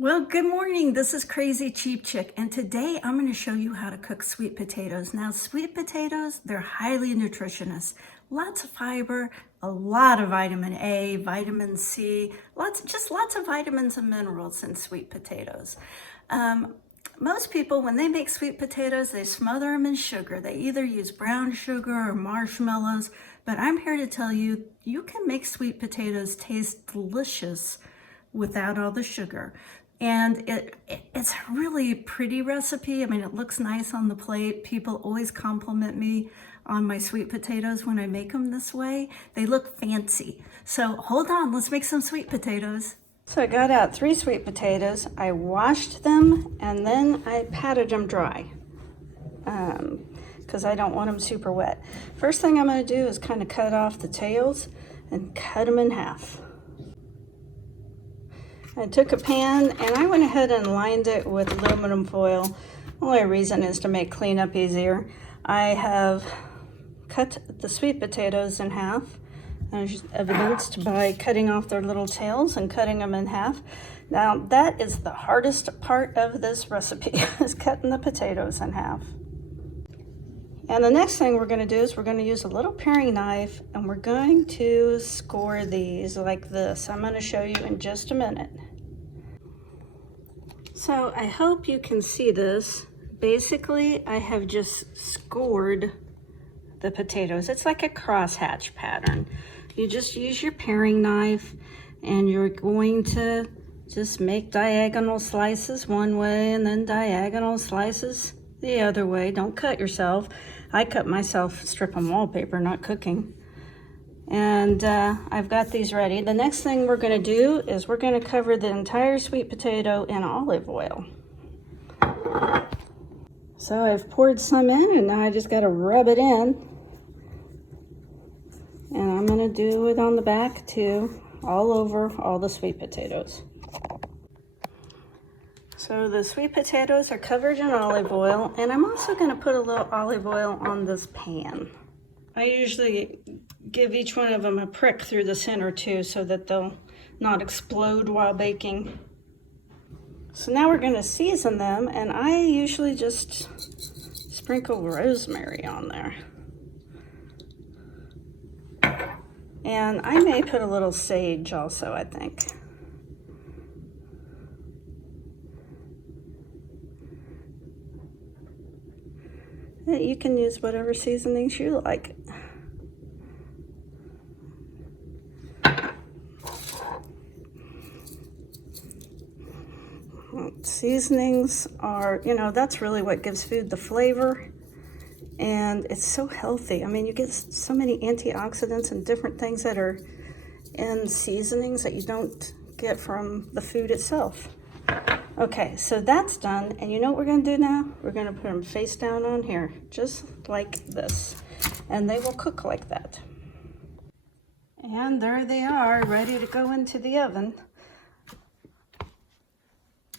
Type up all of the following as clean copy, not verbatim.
Well, good morning. This is Crazy Cheap Chick, and today I'm going to show you how to cook sweet potatoes. Now, sweet potatoes, they're highly nutritious. Lots of fiber, a lot of vitamin A, vitamin C, lots of vitamins and minerals in sweet potatoes. Most people, when they make sweet potatoes, they smother them in sugar. They either use brown sugar or marshmallows, but I'm here to tell you, you can make sweet potatoes taste delicious without all the sugar. And it's a really pretty recipe. I mean, it looks nice on the plate. People always compliment me on my sweet potatoes when I make them this way. They look fancy. So hold on, let's make some sweet potatoes. So I got out 3 sweet potatoes. I washed them and then I patted them dry because I don't want them super wet. First thing I'm going to do is kind of cut off the tails and cut them in half. I took a pan and I went ahead and lined it with aluminum foil. Only reason is to make cleanup easier. I have cut the sweet potatoes in half, as evidenced by cutting off their little tails and cutting them in half. Now that is the hardest part of this recipe, is cutting the potatoes in half. And the next thing we're going to do is we're going to use a little paring knife and we're going to score these like this. I'm going to show you in just a minute. So I hope you can see this. Basically, I have just scored the potatoes. It's like a crosshatch pattern. You just use your paring knife and you're going to just make diagonal slices one way and then diagonal slices the other way. Don't cut yourself. I cut myself stripping wallpaper, not cooking. And I've got these ready. The next thing we're going to do is we're going to cover the entire sweet potato in olive oil. So I've poured some in and now I just got to rub it in. And I'm going to do it on the back too, all over all the sweet potatoes. So the sweet potatoes are covered in olive oil, and I'm also going to put a little olive oil on this pan. I usually give each one of them a prick through the center too, so that they'll not explode while baking. So now we're going to season them, and I usually just sprinkle rosemary on there. And I may put a little sage also, I think. You can use whatever seasonings you like. Seasonings are, that's really what gives food the flavor. And it's so healthy. I mean, you get so many antioxidants and different things that are in seasonings that you don't get from the food itself. Okay, so that's done, and you know what we're going to do now? We're going to put them face down on here, just like this, and they will cook like that. And there they are, ready to go into the oven.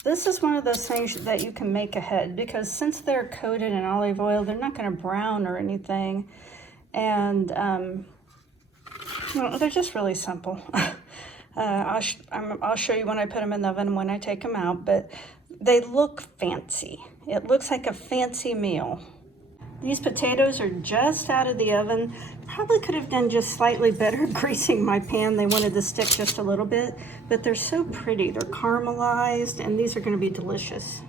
This is one of those things that you can make ahead, because since they're coated in olive oil, they're not going to brown or anything, and they're just really simple. I'll show you when I put them in the oven and when I take them out, but they look fancy. It looks like a fancy meal. These potatoes are just out of the oven. Probably could have done just slightly better greasing my pan. They wanted to stick just a little bit, but they're so pretty. They're caramelized, and these are going to be delicious.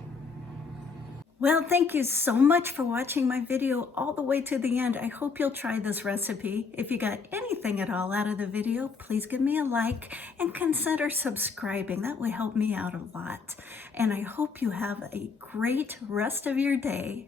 Well, thank you so much for watching my video all the way to the end. I hope you'll try this recipe. If you got anything at all out of the video, please give me a like and consider subscribing. That will help me out a lot. And I hope you have a great rest of your day.